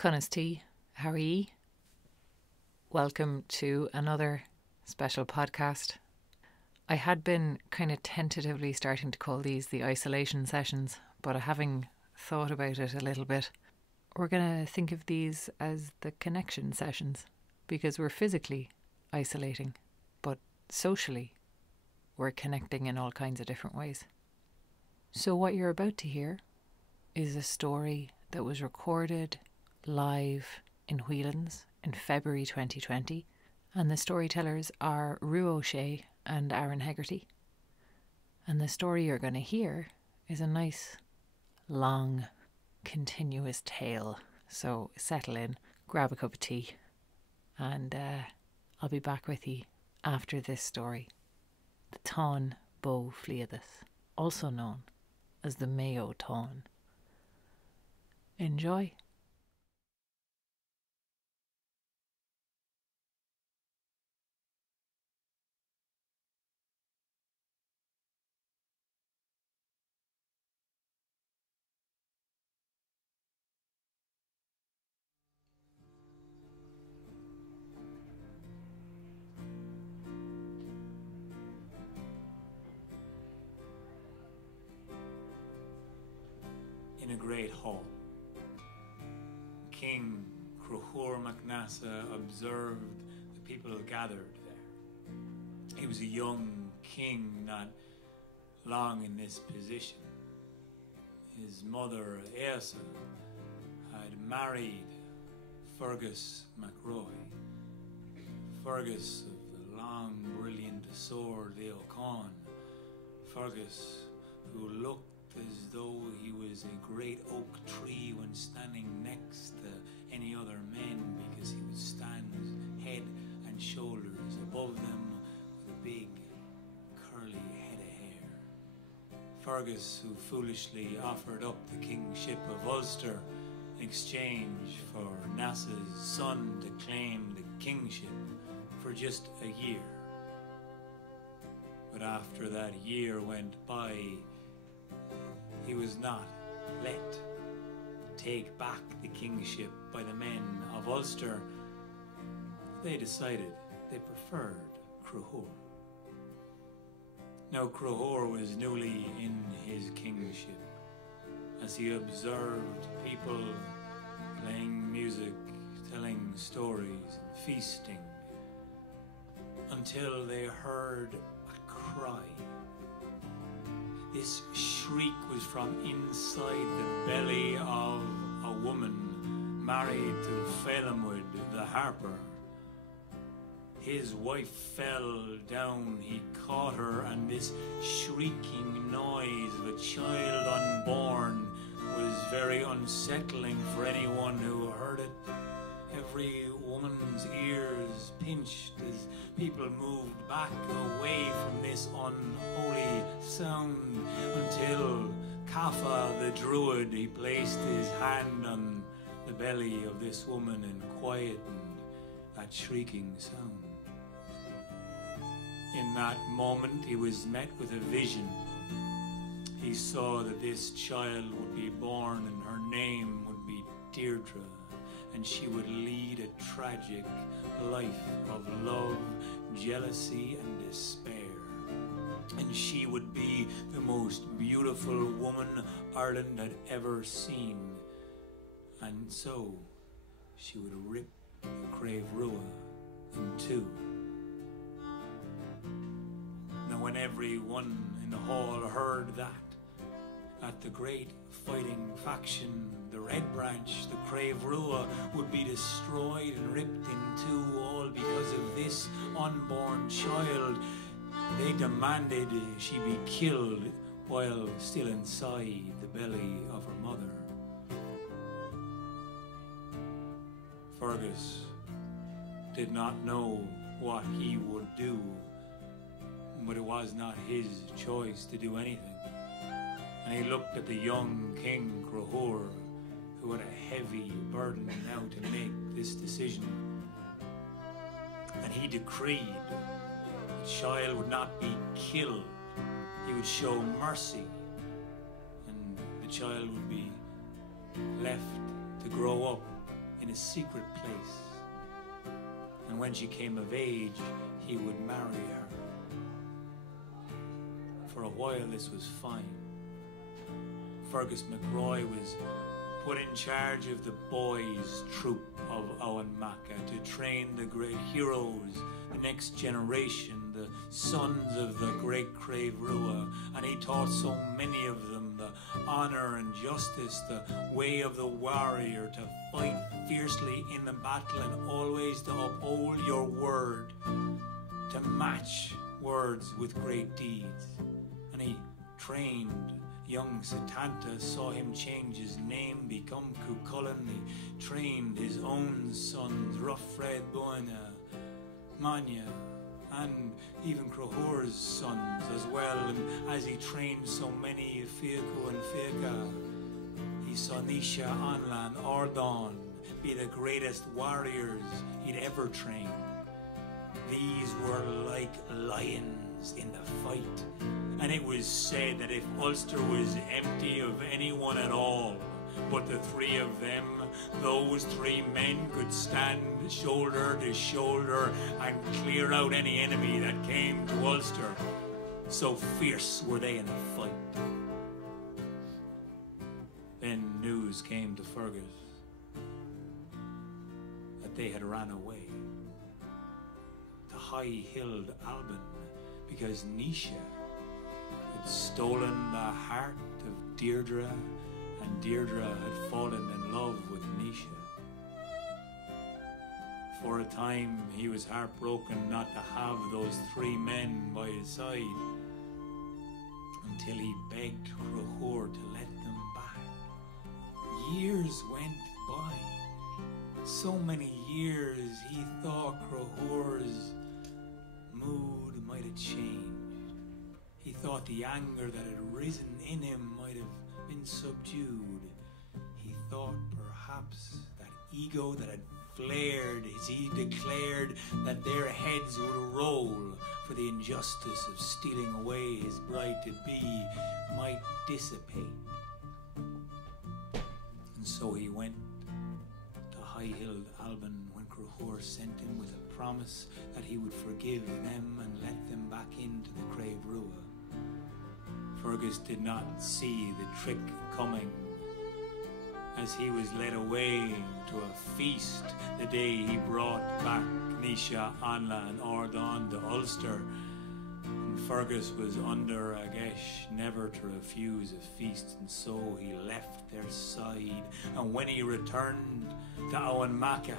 Cunnisty, how are ye? Welcome to another special podcast. I had been kind of tentatively starting to call these the isolation sessions, but having thought about it a little bit, we're going to think of these as the connection sessions, because we're physically isolating, but socially we're connecting in all kinds of different ways. So what you're about to hear is a story that was recorded live in Whelans in February 2020, and the storytellers are Rue O'Shea and Aaron Hegarty. And the story you're going to hear is a nice, long, continuous tale. So settle in, grab a cup of tea, and I'll be back with you after this story. The Táin Beau Fliadas, also known as the Mayo Táin. Enjoy. In a great hall, King Cruchur MacNassa observed the people gathered there. He was a young king, not long in this position. His mother, Ailsa, had married Fergus MacRoy. Fergus of the long, brilliant sword, the O'Con. Fergus, who looked as though he was a great oak tree when standing next to any other men, because he would stand head and shoulders above them with a big curly head of hair. Fergus, who foolishly offered up the kingship of Ulster in exchange for Nassa's son to claim the kingship for just a year. But after that year went by, he was not let take back the kingship by the men of Ulster. They decided they preferred Cruchur. Now Cruchur was newly in his kingship, as he observed people playing music, telling stories, and feasting, until they heard a cry. This shriek was from inside the belly of a woman married to Phelimwood the harper. His wife fell down, he caught her, and this shrieking noise of a child unborn was very unsettling for anyone who heard it. Every woman's ears pinched as people moved back away from this unholy sound, until Cafa the druid, he placed his hand on the belly of this woman and quietened that shrieking sound. In that moment he was met with a vision. He saw that this child would be born and her name would be Deirdre, and she would lead a tragic life of love, jealousy, and despair. And she would be the most beautiful woman Ireland had ever seen. And so she would rip the Crave Rua in two. Now when everyone in the hall heard that the great fighting faction, the Red Branch, the Crave Rua, would be destroyed and ripped in two, all because of this unborn child, they demanded she be killed while still inside the belly of her mother. Fergus did not know what he would do, but it was not his choice to do anything. And he looked at the young King Cruchur, who had a heavy burden now to make this decision. And he decreed the child would not be killed. He would show mercy, and the child would be left to grow up in a secret place. And when she came of age, he would marry her. For a while this was fine. Fergus McRoy was put in charge of the boys' troop of Owen Maca to train the great heroes, the next generation, the sons of the great Crave Rua, and he taught so many of them the honour and justice, the way of the warrior, to fight fiercely in the battle and always to uphold your word, to match words with great deeds. And he trained young Satanta, saw him change his name, become Cuchulainn. He trained his own sons, Rough Red Buena, Manya, and even Crohor's sons as well. And as he trained so many, Fiaku and Fiaca, he saw Nisha, Anlan, Ordon be the greatest warriors he'd ever trained. These were like lions in the fight, and it was said that if Ulster was empty of anyone at all but the three of them, those three men could stand shoulder to shoulder and clear out any enemy that came to Ulster. So fierce were they in the fight. Then news came to Fergus that they had ran away to high-hilled Alban, because Nisha had stolen the heart of Deirdre, and Deirdre had fallen in love with Nisha. For a time he was heartbroken not to have those three men by his side, until he begged Crohor to let them back. Years went by. So many years he thought Crohor's mood might have changed. He thought the anger that had risen in him might have been subdued. He thought perhaps that ego that had flared as he declared that their heads would roll for the injustice of stealing away his bride-to-be might dissipate. And so he went to high-hilled Alban when Crohor sent him with a promise that he would forgive them and let them back into the Crave Rua. Fergus did not see the trick coming, as he was led away to a feast the day he brought back Nisha, Anla and Ordon to Ulster. And Fergus was under a gesh never to refuse a feast, and so he left their side. And when he returned to Owen Maca,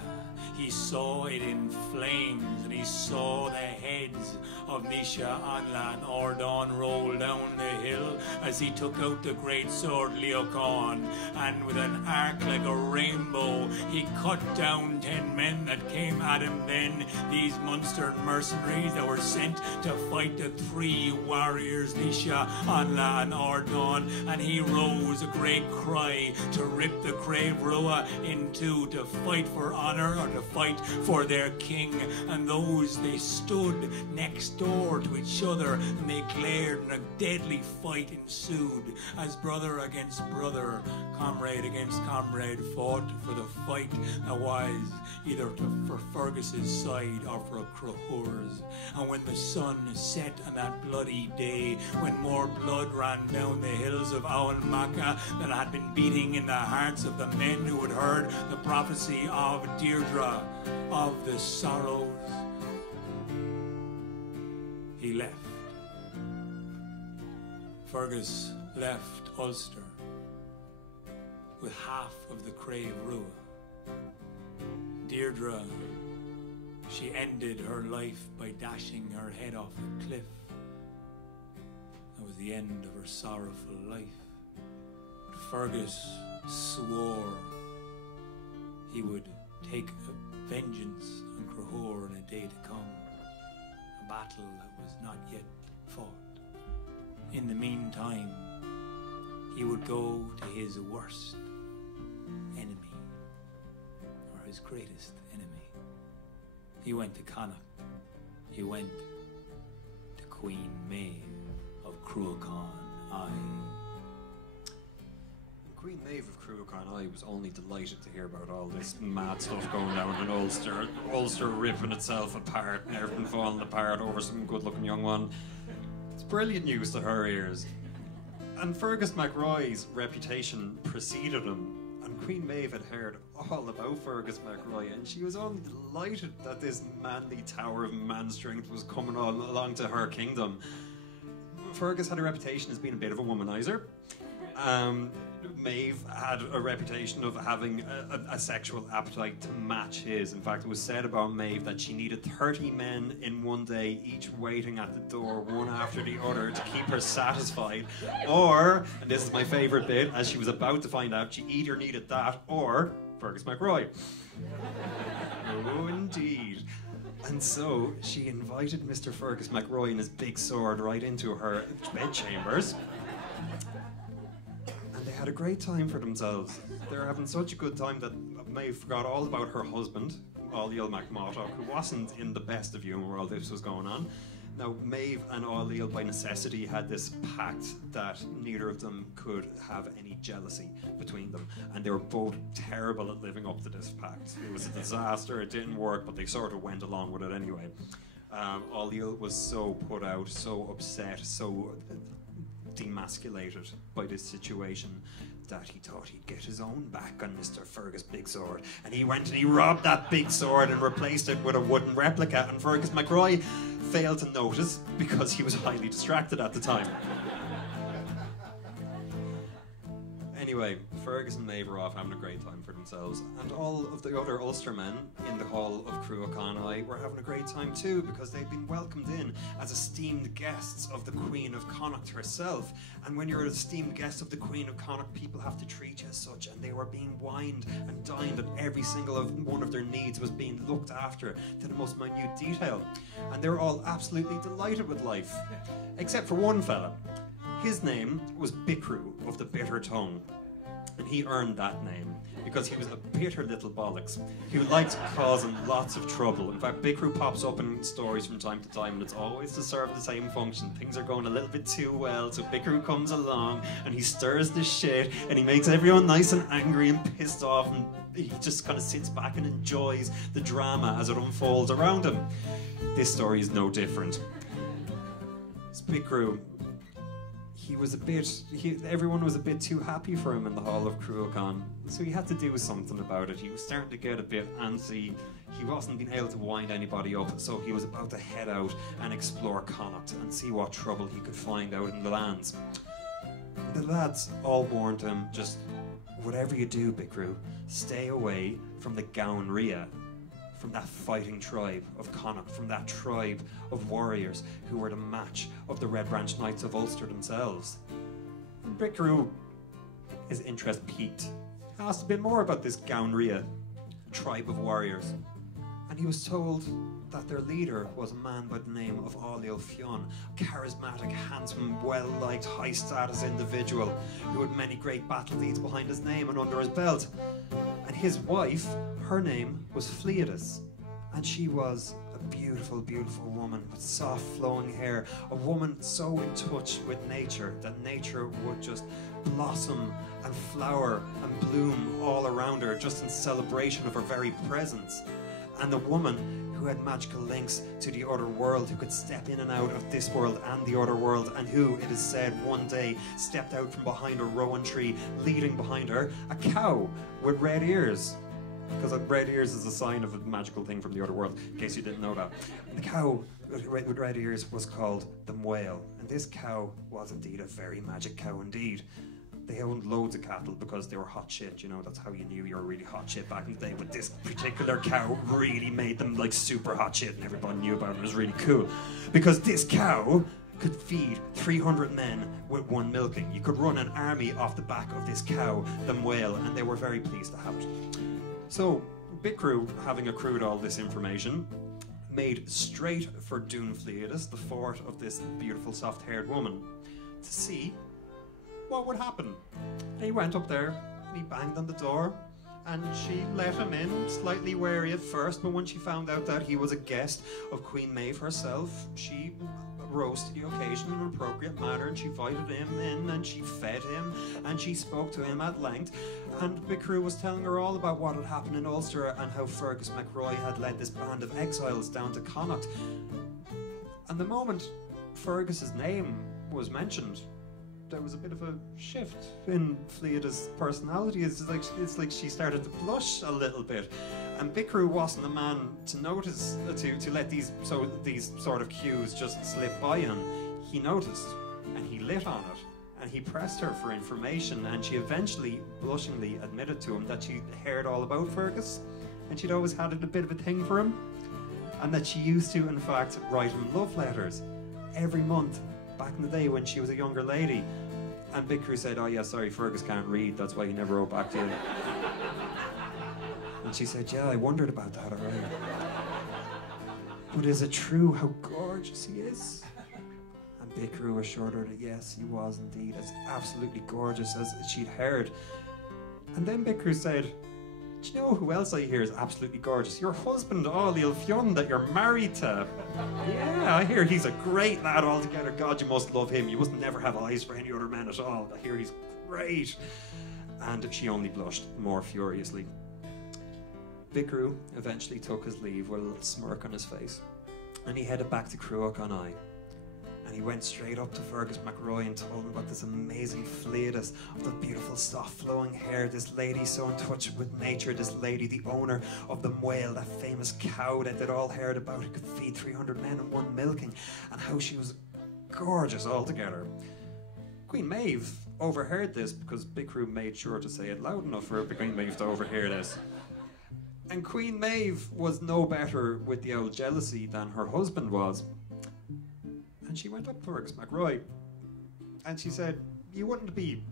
he saw it in flames, and he saw the heads of Nisha, Anla and Ordon roll down the hill as he took out the great sword Leocan, and with an arc like a rainbow he cut down 10 men that came at him then, these Munster mercenaries that were sent to fight the three warriors, Nisha, Anla and Ordon. And he rose a great cry to rip the Crave Rua in two, to fight for honour or to fight for their king. And those, they stood next door to each other, and they glared, and a deadly fight ensued as brother against brother, comrade against comrade fought for the fight that was either for Fergus's side or for Crohor's. And when the sun set on that bloody day, when more blood ran down the hills of Owen Maca than had been beating in the hearts of the men who had heard the prophecy of Deirdre, of the sorrows, he left. Fergus left Ulster with half of the Crave Rua. Deirdre, she ended her life by dashing her head off a cliff. That was the end of her sorrowful life. But Fergus swore he would take vengeance on Crohor in a day to come, a battle that was not yet fought. In the meantime, he would go to his worst enemy, or his greatest enemy. He went to Connacht. He went to Queen Maeve of Cruachan, Queen Maeve of Cruachan was only delighted to hear about all this mad stuff going down in Ulster. Ulster ripping itself apart and everything falling apart over some good-looking young one. It's brilliant news to her ears. And Fergus MacRoy's reputation preceded him. And Queen Maeve had heard all about Fergus MacRoy, and she was only delighted that this manly tower of man strength was coming along to her kingdom. Fergus had a reputation as being a bit of a womanizer. Maeve had a reputation of having a sexual appetite to match his. In fact, it was said about Maeve that she needed 30 men in one day, each waiting at the door, one after the other, to keep her satisfied. Or, and this is my favourite bit, as she was about to find out, she either needed that or Fergus MacRoy. Oh, indeed. And so she invited Mr. Fergus MacRoy and his big sword right into her bedchambers. And they had a great time for themselves. They were having such a good time that Maeve forgot all about her husband, Ailill MacMurtough, who wasn't in the best of humour while this was going on. Now, Maeve and Ailill, by necessity, had this pact that neither of them could have any jealousy between them. And they were both terrible at living up to this pact. It was a disaster, it didn't work, but they sort of went along with it anyway. Ailill was so put out, so upset, so demasculated by this situation that he thought he'd get his own back on Mr. Fergus' big sword. And he went and he robbed that big sword and replaced it with a wooden replica, and Fergus MacRoy failed to notice because he was highly distracted at the time. Anyway, Fergus and Maeve were off having a great time for themselves, and all of the other Ulster men in the hall of Cruachan were having a great time too, because they'd been welcomed in as esteemed guests of the Queen of Connacht herself. And when you're an esteemed guest of the Queen of Connacht, people have to treat you as such, and they were being wined and dined, and every single one of their needs was being looked after to the most minute detail. And they were all absolutely delighted with life, except for one fella. His name was Bicru of the Bitter Tongue. And he earned that name because he was a bitter little bollocks who liked causing lots of trouble. In fact, Bicru pops up in stories from time to time, and it's always to serve the same function. Things are going a little bit too well, so Bicru comes along and he stirs the shit and he makes everyone nice and angry and pissed off, and he just kind of sits back and enjoys the drama as it unfolds around him. This story is no different. Bicru, everyone was a bit too happy for him in the hall of Cruachan, so he had to do something about it. He was starting to get a bit antsy. He wasn't being able to wind anybody up, so he was about to head out and explore Connacht and see what trouble he could find out in the lands. The lads all warned him, just, whatever you do, Bicru, stay away from the Gown Ria, from that fighting tribe of Connacht, from that tribe of warriors who were the match of the Red Branch Knights of Ulster themselves. And Bicru, his interest piqued. He asked a bit more about this Gown Ria tribe of warriors, and he was told that their leader was a man by the name of Ailill Fionn, a charismatic, handsome, well-liked, high-status individual who had many great battle deeds behind his name and under his belt. And his wife, her name was Fliadas, and she was a beautiful, beautiful woman with soft flowing hair, a woman so in touch with nature that nature would just blossom and flower and bloom all around her just in celebration of her very presence. And a woman who had magical links to the other world, who could step in and out of this world and the other world, and who, it is said, one day stepped out from behind a rowan tree, leading behind her a cow with red ears. Because red ears is a sign of a magical thing from the other world, in case you didn't know that. And the cow with red ears was called the Whale, and this cow was indeed a very magic cow indeed. They owned loads of cattle because they were hot shit, you know, that's how you knew you were really hot shit back in the day. But this particular cow really made them like super hot shit, and everybody knew about it. It was really cool. Because this cow could feed 300 men with one milking. You could run an army off the back of this cow, the Whale, and they were very pleased to have it. So, Bicru, having accrued all this information, made straight for Dún Fliadas, the fort of this beautiful soft-haired woman, to see what would happen. And he went up there and he banged on the door, and she let him in, slightly wary at first, but when she found out that he was a guest of Queen Maeve herself, she rose to the occasion in an appropriate manner, and she invited him in, and she fed him, and she spoke to him at length. And Bicrew was telling her all about what had happened in Ulster and how Fergus MacRoy had led this band of exiles down to Connacht. And the moment Fergus's name was mentioned, there was a bit of a shift in Fliadas' personality. It's like she started to blush a little bit, and Bicrew wasn't the man to notice to let these sort of cues just slip by him. He noticed, and he lit on it, and he pressed her for information, and she eventually blushingly admitted to him that she'd heard all about Fergus, and she'd always had a bit of a thing for him, and that she used to, in fact, write him love letters every month back in the day when she was a younger lady. And Bicrew said, "Oh yeah, sorry, Fergus can't read, that's why he never wrote back to you." And she said, "Yeah, I wondered about that, alright. But is it true how gorgeous he is?" And Bicrew assured her that yes, he was indeed as absolutely gorgeous as she'd heard. And then Bicrew said, "Do you know who else I hear is absolutely gorgeous? Your husband, Ulster Fionn, that you're married to. Yeah, I hear he's a great lad altogether. God, you must love him. You must never have eyes for any other man at all. I hear he's great." And she only blushed more furiously. Bicrew eventually took his leave with a little smirk on his face, and he headed back to Cruachan. And he went straight up to Fergus MacRoy and told him about this amazing Fliadas, of the beautiful soft flowing hair, this lady so in touch with nature, this lady, the owner of the Whale, that famous cow that they'd all heard about, who could feed 300 men in one milking, and how she was gorgeous altogether. Queen Maeve overheard this, because Bicrew made sure to say it loud enough for Queen Maeve to overhear this. And Queen Maeve was no better with the old jealousy than her husband was. And she went up to Fergus MacRoy, and she said, you wouldn't be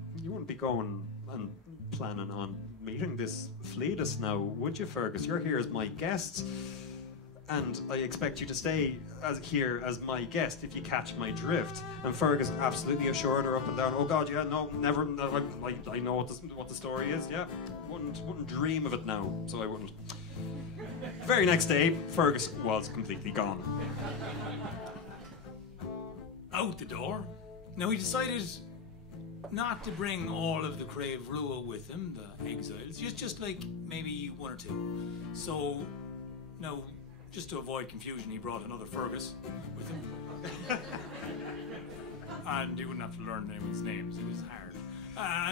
going and planning on meeting this Fliadas now, would you, Fergus? You're here as my guest, and I expect you to stay here as my guest, if you catch my drift." And Fergus absolutely assured her up and down, "Oh God, yeah, no, never. I know what the story is. Yeah, wouldn't dream of it now. So I wouldn't." Very next day, Fergus was completely gone. Out the door. Now he decided not to bring all of the Crave Rua with him, the exiles, just like maybe one or two. So now, just to avoid confusion, he brought another Fergus with him. And he wouldn't have to learn anyone's names, it was hard.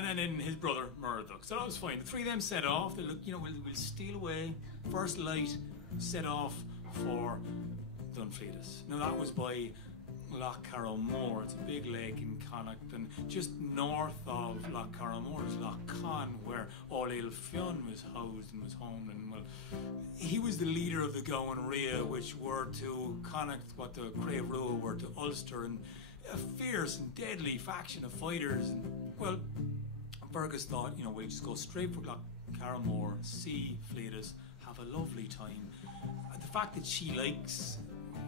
And then his brother, Murdoch. So that was fine. The three of them set off. They look, we'll steal away. First light, set off for Dunfliadas. Now that was by Loch Carrowmore. It's a big lake in Connacht, and just north of Loch Carrowmore is Loch Con, where Ulster Fionn was housed and was home. And well, he was the leader of the Gowan Ria, which were to Connacht what the Crave Rua were to Ulster, and a fierce and deadly faction of fighters. And well, Fergus thought, we'll just go straight for Loch Carrowmore, see Fliadas, have a lovely time. The fact that she likes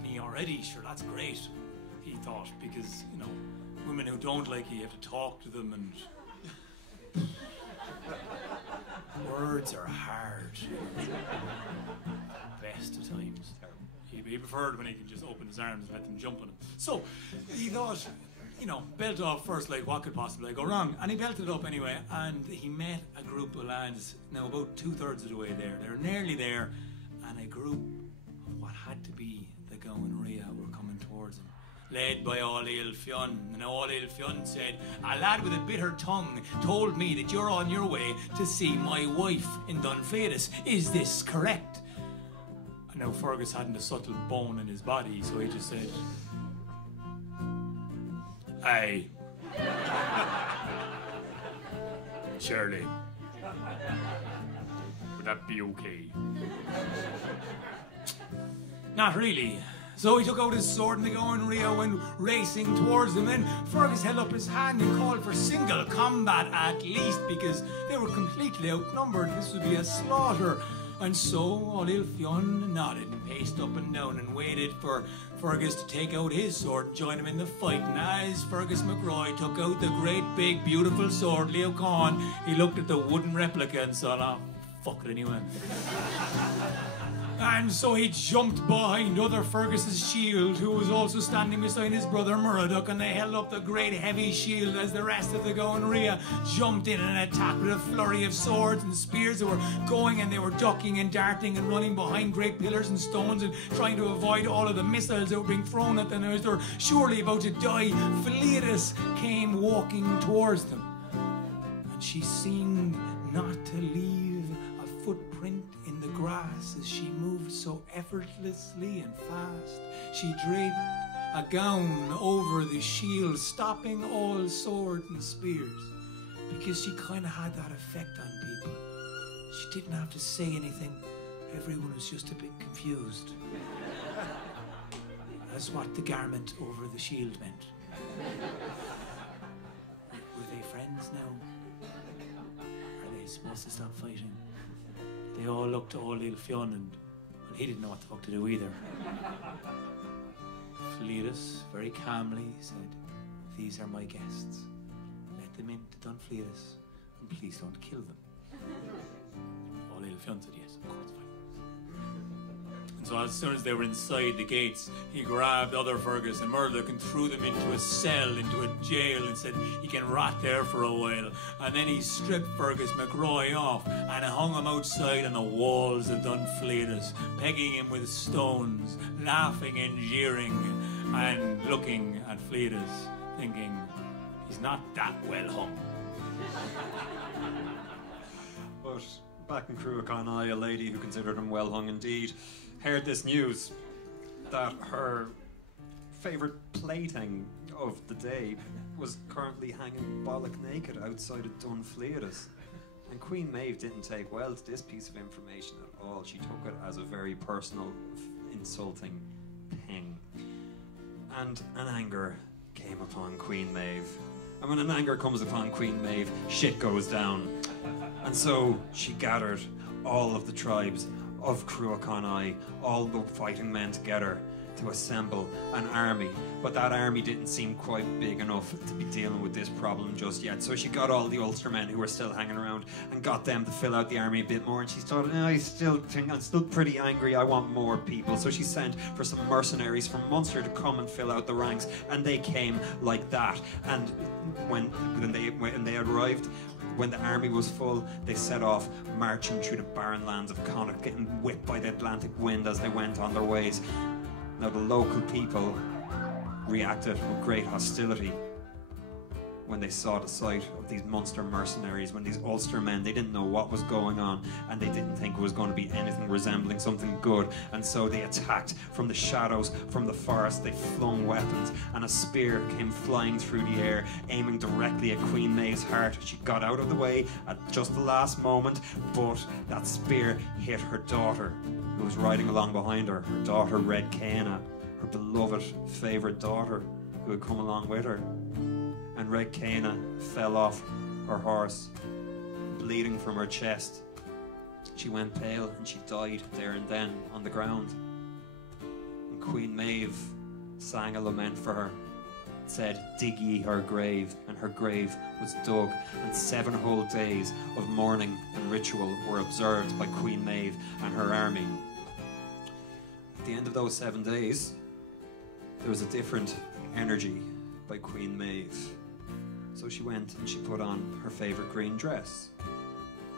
me already, sure, that's great, he thought, because, women who don't like you have to talk to them, and words are hard. Best of times. He preferred when he could just open his arms and let them jump on him. So he thought, belt off first, like what could possibly go wrong? And he belted up anyway, and he met a group of lads, now about 2/3 of the way there. They're nearly there, and a group of what had to be the Gowan Ria were coming towards him, led by Ulster Fionn. And Ulster Fionn said, "A lad with a bitter tongue told me that you're on your way to see my wife in Dunfliadas. Is this correct?" And now Fergus hadn't a subtle bone in his body, so he just said, "Aye." "Surely. Would that be okay?" "Not really." So he took out his sword, and the Gowan Ria went racing towards them. Then Fergus held up his hand and called for single combat at least, because they were completely outnumbered. This would be a slaughter. And so Ulster Fionn nodded and paced up and down and waited for Fergus to take out his sword and join him in the fight. And as Fergus MacRoy took out the great big beautiful sword, Leo Con, he looked at the wooden replica and saw, "Oh, fuck it anyway. And so he jumped behind other Fergus's shield, who was also standing beside his brother Murdoch, and they held up the great heavy shield as the rest of the Gownria jumped in and attacked with a flurry of swords and spears. They were going and they were ducking and darting and running behind great pillars and stones and trying to avoid all of the missiles that were being thrown at them as they were surely about to die. Fliadas came walking towards them, and she seemed not to leave a footprint in the grass as she moved so effortlessly and fast. She draped a gown over the shield, stopping all swords and spears, because she kind of had that effect on people. She didn't have to say anything. Everyone was just a bit confused. That's what the garment over the shield meant. Were they friends now? Are they supposed to stop fighting? They all looked to old Fionn, and well, he didn't know what the fuck to do either. Fliadas very calmly said, "These are my guests. Let them into Dunfliadas, and please don't kill them." Old Fionn said yes, of course, fine. And so as soon as they were inside the gates, he grabbed other Fergus and Murdoch and threw them into a cell, into a jail, and said he can rot there for a while. And then he stripped Fergus McRoy off and hung him outside on the walls of Dunfliadas, pegging him with stones, laughing and jeering, and looking at Fliadas, thinking, he's not that well hung. But back in Cruachan, a lady who considered him well hung indeed, heard this news that her favourite plaything of the day was currently hanging bollock naked outside of Dunfliadas. And Queen Maeve didn't take well to this piece of information at all. She took it as a very personal, insulting thing. And an anger came upon Queen Maeve. And when an anger comes upon Queen Maeve, shit goes down. And so she gathered all of the tribes of Cruachan, all the fighting men together to assemble an army. But that army didn't seem quite big enough to be dealing with this problem just yet. So she got all the Ulster men who were still hanging around and got them to fill out the army a bit more. And she thought, I'm still pretty angry, I want more people. So she sent for some mercenaries from Munster to come and fill out the ranks. And they came like that. And when they arrived, when the army was full, they set off marching through the barren lands of Connacht, getting whipped by the Atlantic wind as they went on their ways. Now the local people reacted with great hostility when they saw the sight of these Munster mercenaries, when these Ulster men, they didn't know what was going on, and they didn't think it was going to be anything resembling something good. And so they attacked from the shadows, from the forest. They flung weapons, and a spear came flying through the air, aiming directly at Queen Maeve's heart. She got out of the way at just the last moment, but that spear hit her daughter, who was riding along behind her daughter Red Cana, her beloved favourite daughter, who had come along with her. And Red Cana fell off her horse, bleeding from her chest. She went pale and she died there and then on the ground. And Queen Maeve sang a lament for her. It said, "Dig ye her grave," and her grave was dug, and 7 whole days of mourning and ritual were observed by Queen Maeve and her army. At the end of those 7 days, there was a different energy by Queen Maeve. So she went and she put on her favourite green dress.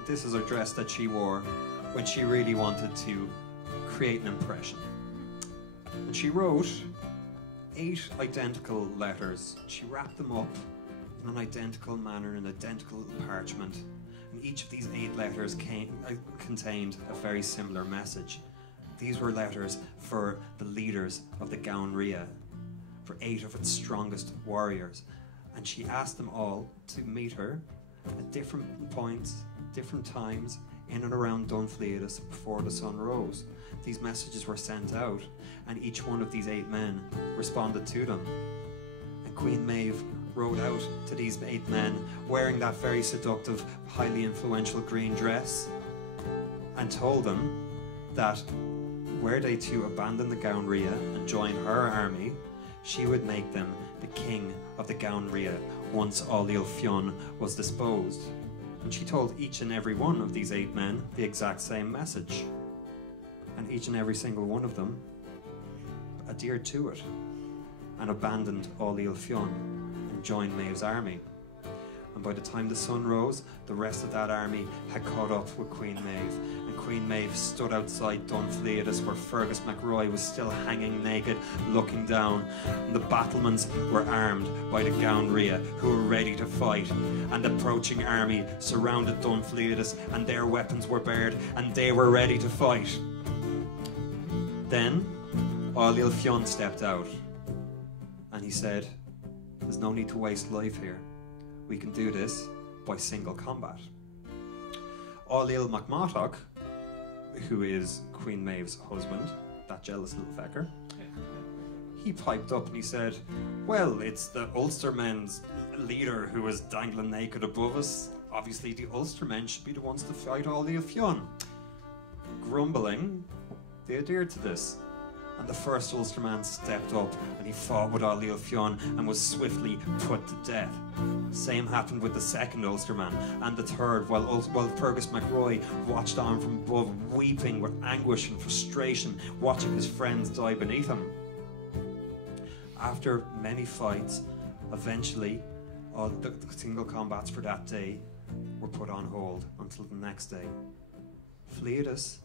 This is her dress that she wore when she really wanted to create an impression. And she wrote 8 identical letters. She wrapped them up in an identical manner, in identical parchment. And each of these 8 letters contained a very similar message. These were letters for the leaders of the Gownria, for 8 of its strongest warriors. And she asked them all to meet her at different points, different times, in and around Dunfliadas before the sun rose. These messages were sent out, and each one of these 8 men responded to them. And Queen Maeve rode out to these 8 men wearing that very seductive, highly influential green dress, and told them that were they to abandon the Gownria and join her army, she would make them the king of the Gownria once Fionn was disposed. And she told each and every one of these 8 men the exact same message. And each and every single one of them adhered to it and abandoned Áil Fionn and joined Maeve's army. And by the time the sun rose, the rest of that army had caught up with Queen Maeve. And Queen Maeve stood outside Dun Fliadas, where Fergus MacRoy was still hanging naked, looking down. And the battlements were armed by the Gaunria, who were ready to fight. And the approaching army surrounded Dun Fliadas, and their weapons were bared, and they were ready to fight. Then, Áil Fionn stepped out, and he said, "There's no need to waste life here. We can do this by single combat." Áil MacMurtough, who is Queen Maeve's husband, that jealous little fecker, he piped up and he said, "Well, it's the Ulster men's leader who is dangling naked above us. Obviously the Ulster men should be the ones to fight Áil Fionn." Grumbling, they adhered to this. And the first Ulsterman stepped up and he fought with Áil Fionn and was swiftly put to death. Same happened with the second Ulsterman and the third, while Fergus MacRoy watched on from above, weeping with anguish and frustration, watching his friends die beneath him. After many fights, eventually all the single combats for that day were put on hold until the next day. Fliadas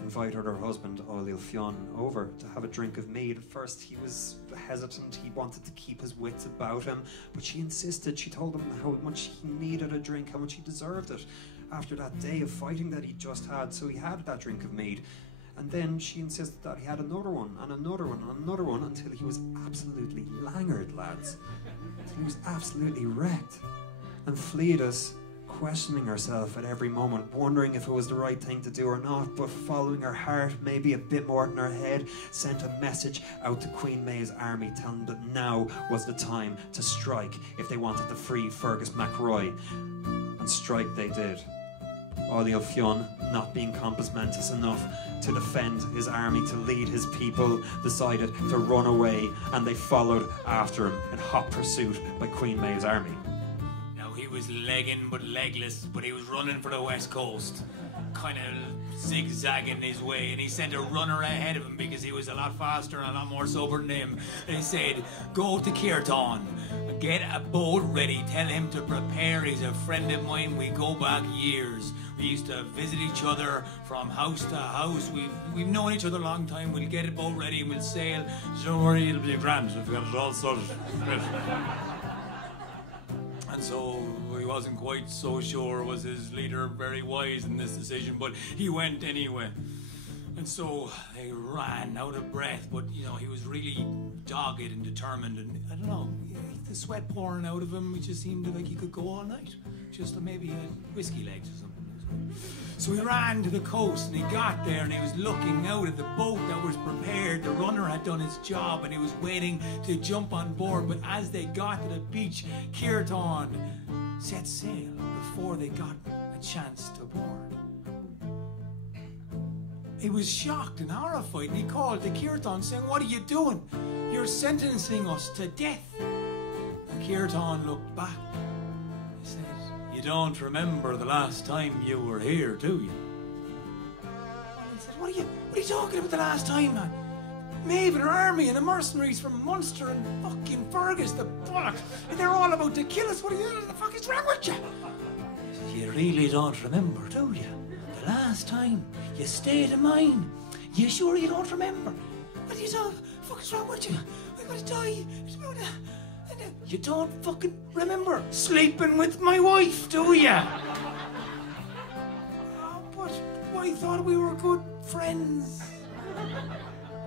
invited her husband Áil Fionn over to have a drink of mead. At first he was hesitant, he wanted to keep his wits about him, but she insisted. She told him how much he needed a drink, how much he deserved it after that day of fighting that he just had. So he had that drink of mead, and then she insisted that he had another one and another one and another one until he was absolutely langered, lads. Until he was absolutely wrecked. And Fliadas, questioning herself at every moment, wondering if it was the right thing to do or not, but following her heart maybe a bit more than her head, sent a message out to Queen Maeve's army telling them that now was the time to strike if they wanted to free Fergus MacRoy. And strike they did. Áil Fionn, not being compass mentis enough to defend his army, to lead his people, decided to run away, and they followed after him in hot pursuit by Queen Maeve's army. He was legging but legless, but he was running for the west coast, kind of zigzagging his way, and he sent a runner ahead of him because he was a lot faster and a lot more sober than him. And he said, "Go to Caertáin, get a boat ready, tell him to prepare. He's a friend of mine, we go back years. We used to visit each other from house to house. We've known each other a long time. We'll get a boat ready and we'll sail. Don't worry, it'll be grand. We've got it all sorted." And so he wasn't quite so sure, was his leader very wise in this decision, but he went anyway. And so they ran out of breath, but you know, he was really dogged and determined, and I don't know, the sweat pouring out of him, it just seemed like he could go all night. Just maybe he had whiskey legs or something. So he ran to the coast and he got there and he was looking out at the boat that was prepared. The runner had done his job and he was waiting to jump on board. But as they got to the beach, Caertáin set sail before they got a chance to board. He was shocked and horrified, and he called to Caertáin saying, "What are you doing? You're sentencing us to death." And Caertáin looked back. He said, "You don't remember the last time you were here, do you?" And he said, What are you talking about the last time, man? Maeve and her army and the mercenaries from Munster and fucking Fergus, the bollocks, and they're all about to kill us. What the fuck is wrong with you?" He said, "You really don't remember, do you? The last time you stayed in mine. You sure you don't remember? What are you talking? The fuck is wrong with you? I'm gonna die. You don't fucking remember sleeping with my wife, do you?" "Oh, but I thought we were good friends.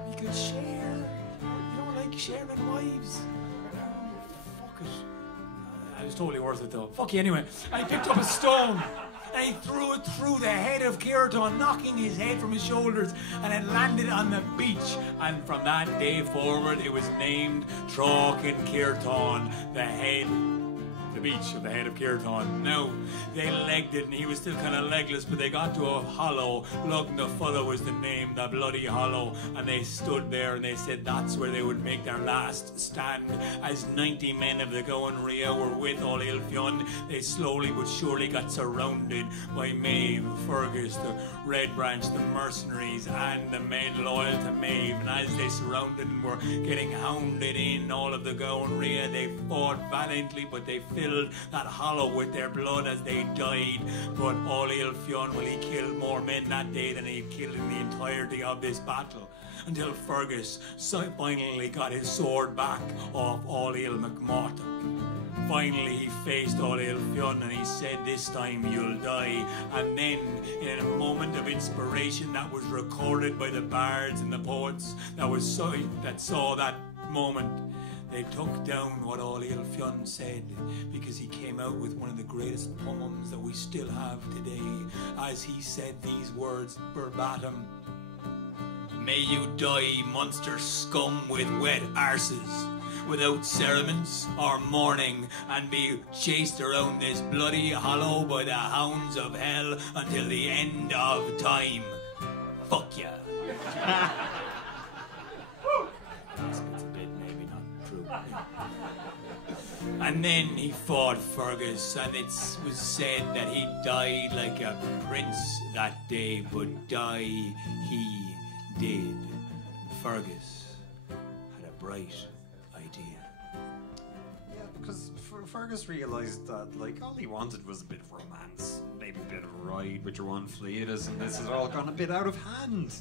We could share. You don't like sharing wives." "Oh, fuck it." It was totally worth it though. Fuck you anyway. And he picked up a stone and he threw it through the head of Caertáin, knocking his head from his shoulders, and it landed on the beach. And from that day forward, it was named Tráchan Caertáin, the head the beach of the head of Kirton. Now, they legged it and he was still kind of legless, but they got to a hollow. Lugn the Follow was the name, the bloody hollow. And they stood there and they said that's where they would make their last stand. As 90 men of the Goan Ria were with all Ilfionn, they slowly but surely got surrounded by Maeve, Fergus, the Red Branch, the mercenaries, and the men loyal to Maeve. And as they surrounded and were getting hounded in, all of the Goan Ria, they fought valiantly, but they filled that hollow with their blood as they died. But all Ilfionn, well, he killed more men that day than he killed in the entirety of this battle, until Fergus finally got his sword back off All-Il MacMurtough. Finally he faced All-Ilfionn and he said, this time you'll die. And then, in a moment of inspiration that was recorded by the bards and the poets that saw that moment, they took down what All-Ilfionn said, because he came out with one of the greatest poems that we still have today, as he said these words verbatim: "May you die, monster scum with wet arses, without cerements or mourning, and be chased around this bloody hollow by the hounds of hell until the end of time. Fuck ya." It's a bit maybe not true. And then he fought Fergus, and it was said that he died like a prince that day, but die he did. Fergus had a bright idea. Yeah, because Fergus realised that, like, all he wanted was a bit of romance, maybe a bit of a ride with your one Fliadas, and this has all gone a bit out of hand.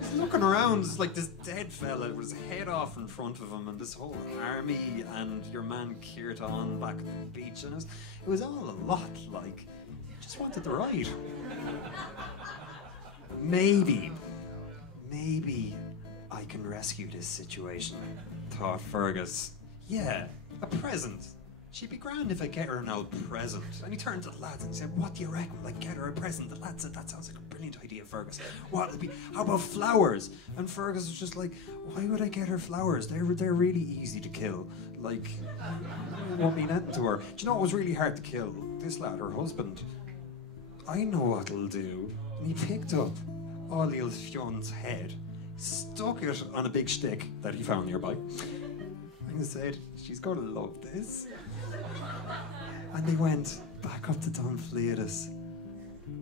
He's looking around, it's like this dead fella with his head off in front of him, and this whole army, and your man Kirton back at the beach, and it was all a lot like, he just wanted the ride. Maybe I can rescue this situation, thought Fergus. Yeah, a present. She'd be grand if I get her an old present. And he turned to the lads and said, what do you reckon? Like, get her a present? The lads said, that sounds like a brilliant idea, Fergus. What'll be? How about flowers? And Fergus was just like, why would I get her flowers? They're really easy to kill. Like, it won't mean anything to her. Do you know what was really hard to kill? This lad, her husband. I know what he'll do. And he picked up All-Ilfionn's head, stuck it on a big stick that he found nearby, and said, she's gonna love this. And they went back up to Don Fliadas,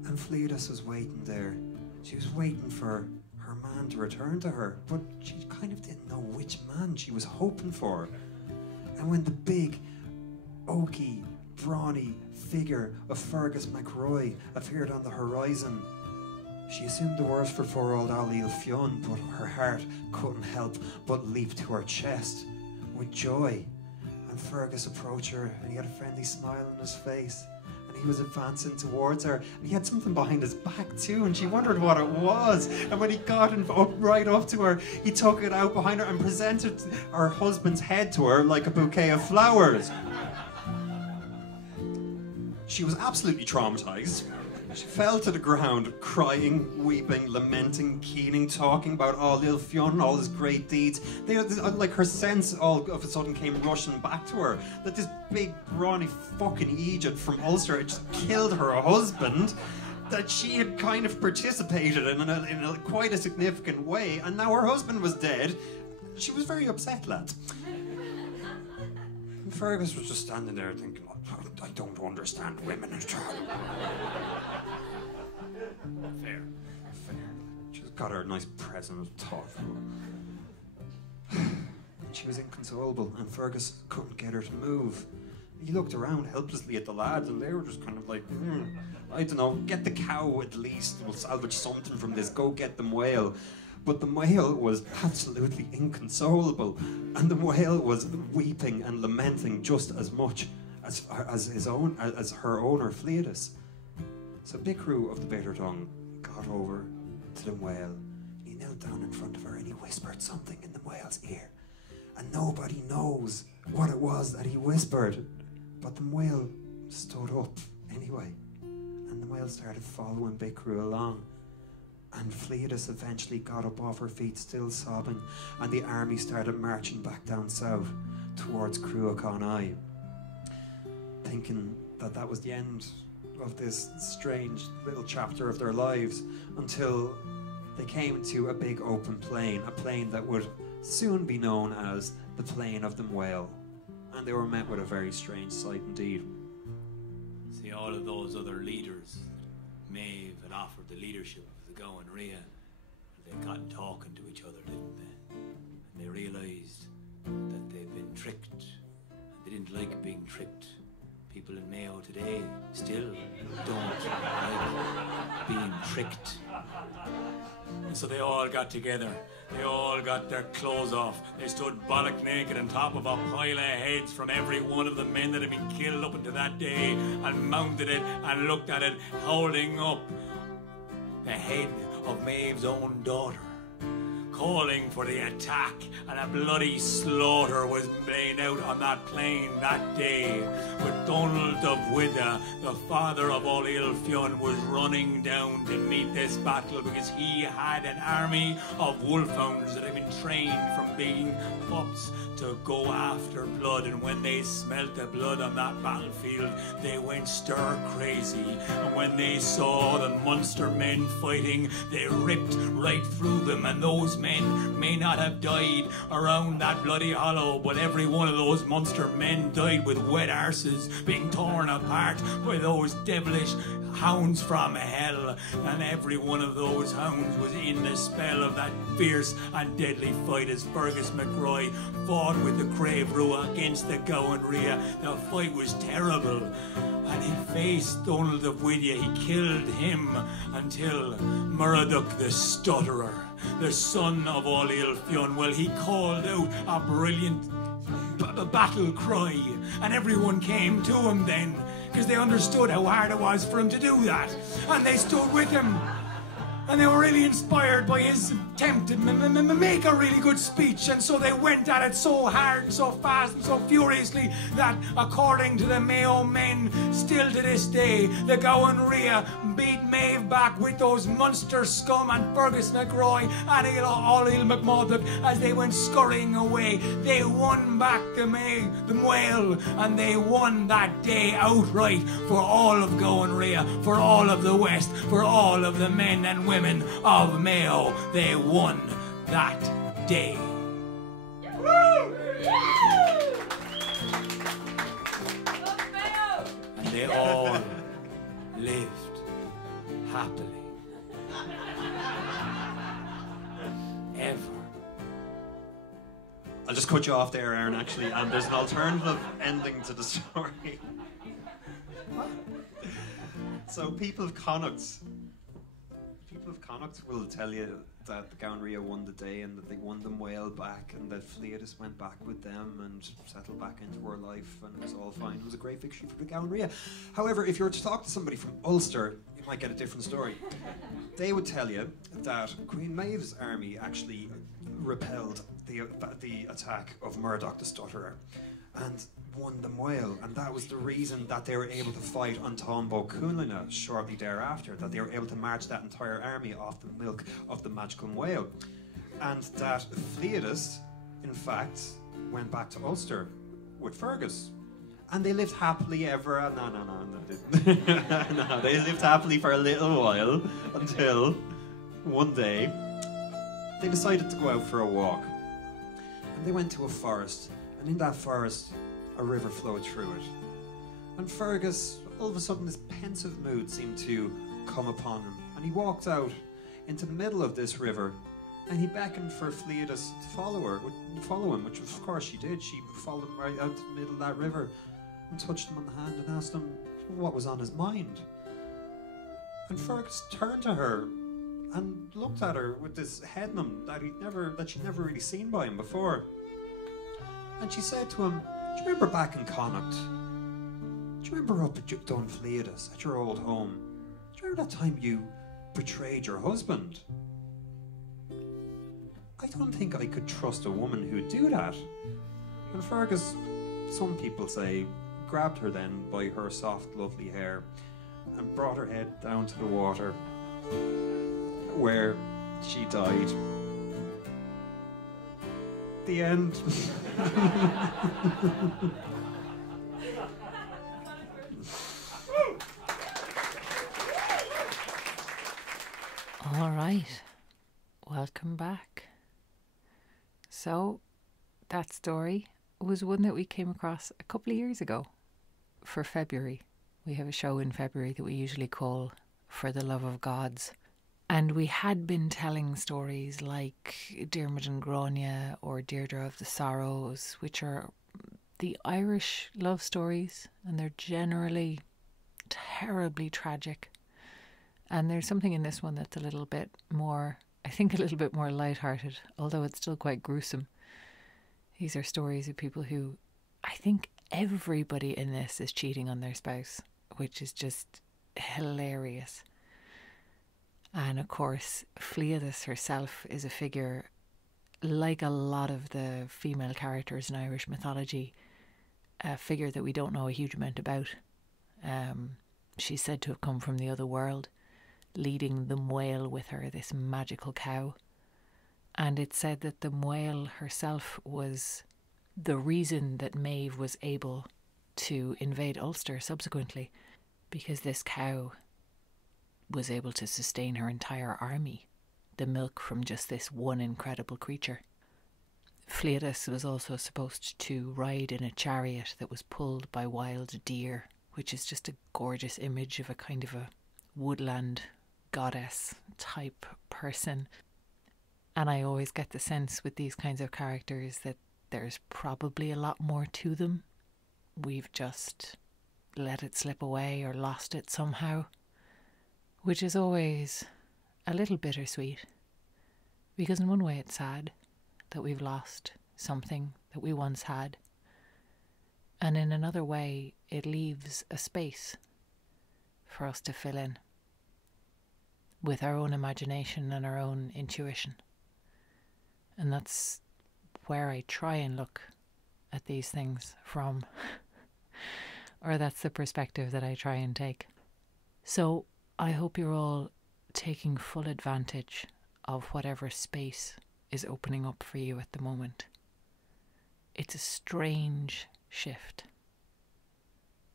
and Fliadas was waiting there. She was waiting for her man to return to her, but she kind of didn't know which man she was hoping for. And when the big, oaky, brawny figure of Fergus MacRoy appeared on the horizon, she assumed the worst for poor old All-Ilfionn, but her heart couldn't help but leap to her chest with joy. And Fergus approached her, and he had a friendly smile on his face, and he was advancing towards her, and he had something behind his back too, and she wondered what it was. And when he got right up to her, he took it out behind her and presented her husband's head to her like a bouquet of flowers. She was absolutely traumatized. She fell to the ground, crying, weeping, lamenting, keening, talking about All-Ilfionn, all his great deeds. Like, her sense all of a sudden came rushing back to her, that this big, brawny fucking Egypt from Ulster had just killed her husband, that she had kind of participated in a quite a significant way, and now her husband was dead. She was very upset, lads. And Fergus was just standing there thinking, I don't understand women at all. Fair. She's got her a nice present, thoughtful. She was inconsolable, and Fergus couldn't get her to move. He looked around helplessly at the lads, and they were just kind of like, I don't know, get the cow at least. We'll salvage something from this. Go get the whale. But the whale was absolutely inconsolable, and the whale was weeping and lamenting just as much as her owner, Fliadas. So Bicru of the Bitter Tongue got over to the whale. He knelt down in front of her and he whispered something in the whale's ear. And nobody knows what it was that he whispered. But the whale stood up anyway. And the whale started following Bicru along. And Fliadas eventually got up off her feet, still sobbing. And the army started marching back down south towards Cruachan. thinking that that was the end of this strange little chapter of their lives, until they came to a big open plain, a plain that would soon be known as the Plain of the Whale. And they were met with a very strange sight indeed. See, all of those other leaders, Maeve had offered the leadership of the Gowan Ria. They got talking to each other, didn't they? And they realised that they'd been tricked, and they didn't like being tricked. People in Mayo today still don't like being tricked. And so they all got together. They all got their clothes off. They stood bollock naked on top of a pile of heads from every one of the men that had been killed up until that day, and mounted it and looked at it, holding up the head of Maeve's own daughter, calling for the attack, and a bloody slaughter was playing out on that plain that day. But Donald of Wither, the father of all Ilfionn, was running down to meet this battle because he had an army of wolfhounds that had been trained from being pups to go after blood, and when they smelt the blood on that battlefield, they went stir crazy. And when they saw the Munster men fighting, they ripped right through them, and those men may not have died around that bloody hollow, but every one of those Munster men died with wet arses, being torn apart by those devilish hounds from hell. And every one of those hounds was in the spell of that fierce and deadly fight as Fergus McRoy fought with the Crave Rua against the Gowan Ria. The fight was terrible, and he faced Donald of Widya. He killed him until Murdoch the Stutterer, the son of all Ilfionn, well, he called out a brilliant battle cry, and everyone came to him then, because they understood how hard it was for him to do that, and they stood with him. And they were really inspired by his attempt to make a really good speech, and so they went at it so hard, so fast, and so furiously that, according to the Mayo men, still to this day, the Gowan Ria beat Maeve back with those Munster scum and Fergus McRoy and all McMurdoch as they went scurrying away. They won back the Whale, and they won that day outright for all of Gowan Ria, for all of the West, for all of the men and women of Mayo. They won that day. And they all lived happily ever. I'll just cut you off there, Aaron, actually, and there's an alternative ending to the story. So people of Connacht will tell you that the Gowan Ria won the day, and that they won the Whale back, and that Fliadas went back with them and settled back into her life, and it was all fine. It was a great victory for the Gowan Ria. However, if you were to talk to somebody from Ulster, you might get a different story. They would tell you that Queen Maeve's army actually repelled the attack of Murdoch the Stutterer and won the Whale, and that was the reason that they were able to fight on Tombo Cúnlina shortly thereafter, that they were able to march that entire army off the milk of the magical whale, and that Fliadas, in fact, went back to Ulster with Fergus, and they lived happily ever. No, they lived happily for a little while until one day they decided to go out for a walk, and they went to a forest, and in that forest a river flowed through it. And Fergus, all of a sudden, this pensive mood seemed to come upon him, and he walked out into the middle of this river, and he beckoned for Fliadas to follow him, which of course she did. She followed him right out to the middle of that river and touched him on the hand and asked him what was on his mind. And Fergus turned to her and looked at her with this headnum that she'd never really seen by him before. And she said to him, "Do you remember back in Connacht? Do you remember up at Dun Fliadas, at your old home? Do you remember that time you betrayed your husband? I don't think I could trust a woman who'd do that." And Fergus, some people say, grabbed her then by her soft, lovely hair and brought her head down to the water, where she died. The end. All right, welcome back. So that story was one that we came across a couple of years ago for February. We have a show in February that we usually call For the Love of Gods. And we had been telling stories like Diarmid and Grania or Deirdre of the Sorrows, which are the Irish love stories, and they're generally terribly tragic. And there's something in this one that's a little bit more, I think a little bit more lighthearted, although it's still quite gruesome. These are stories of people who, I think everybody in this is cheating on their spouse, which is just hilarious. And of course, Fliadas herself is a figure, like a lot of the female characters in Irish mythology, a figure that we don't know a huge amount about. She's said to have come from the other world, leading the Whale with her, this magical cow. And it's said that the Whale herself was the reason that Maeve was able to invade Ulster subsequently, because this cow was able to sustain her entire army, the milk from just this one incredible creature. Fliadas was also supposed to ride in a chariot that was pulled by wild deer, which is just a gorgeous image of a kind of a woodland goddess type person. And I always get the sense with these kinds of characters that there's probably a lot more to them. We've just let it slip away or lost it somehow, which is always a little bittersweet, because in one way it's sad that we've lost something that we once had, and in another way it leaves a space for us to fill in with our own imagination and our own intuition. And that's where I try and look at these things from, or that's the perspective that I try and take. So I hope you're all taking full advantage of whatever space is opening up for you at the moment. It's a strange shift.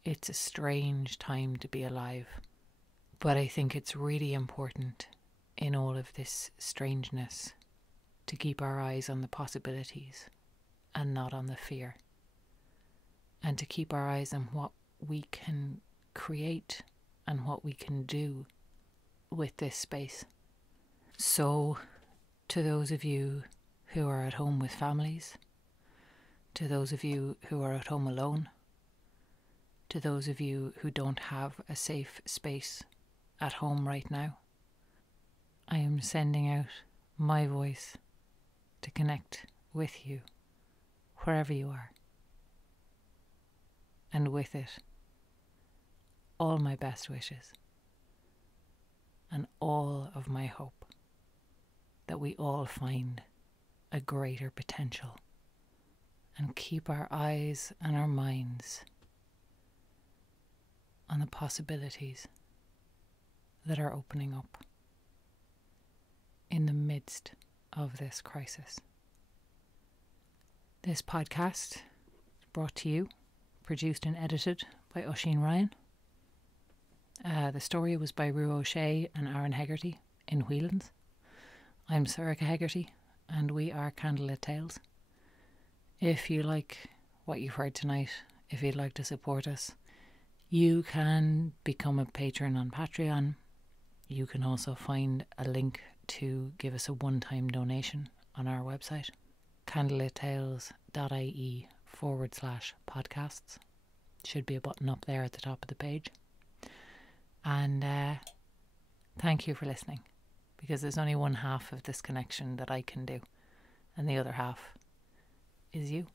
It's a strange time to be alive. But I think it's really important in all of this strangeness to keep our eyes on the possibilities and not on the fear. And to keep our eyes on what we can create and what we can do with this space. So, to those of you who are at home with families, to those of you who are at home alone, to those of you who don't have a safe space at home right now, I am sending out my voice to connect with you wherever you are. And with it, all my best wishes and all of my hope that we all find a greater potential and keep our eyes and our minds on the possibilities that are opening up in the midst of this crisis. This podcast is brought to you, produced and edited by Oisin Ryan. The story was by Rue O'Shea and Aaron Hegarty in Whelans. I'm Sarika Hegarty, and we are Candlelit Tales. If you like what you've heard tonight, if you'd like to support us, you can become a patron on Patreon. You can also find a link to give us a one-time donation on our website, candlelittales.ie /podcasts. Should be a button up there at the top of the page. And thank you for listening, because there's only one half of this connection that I can do, and the other half is you.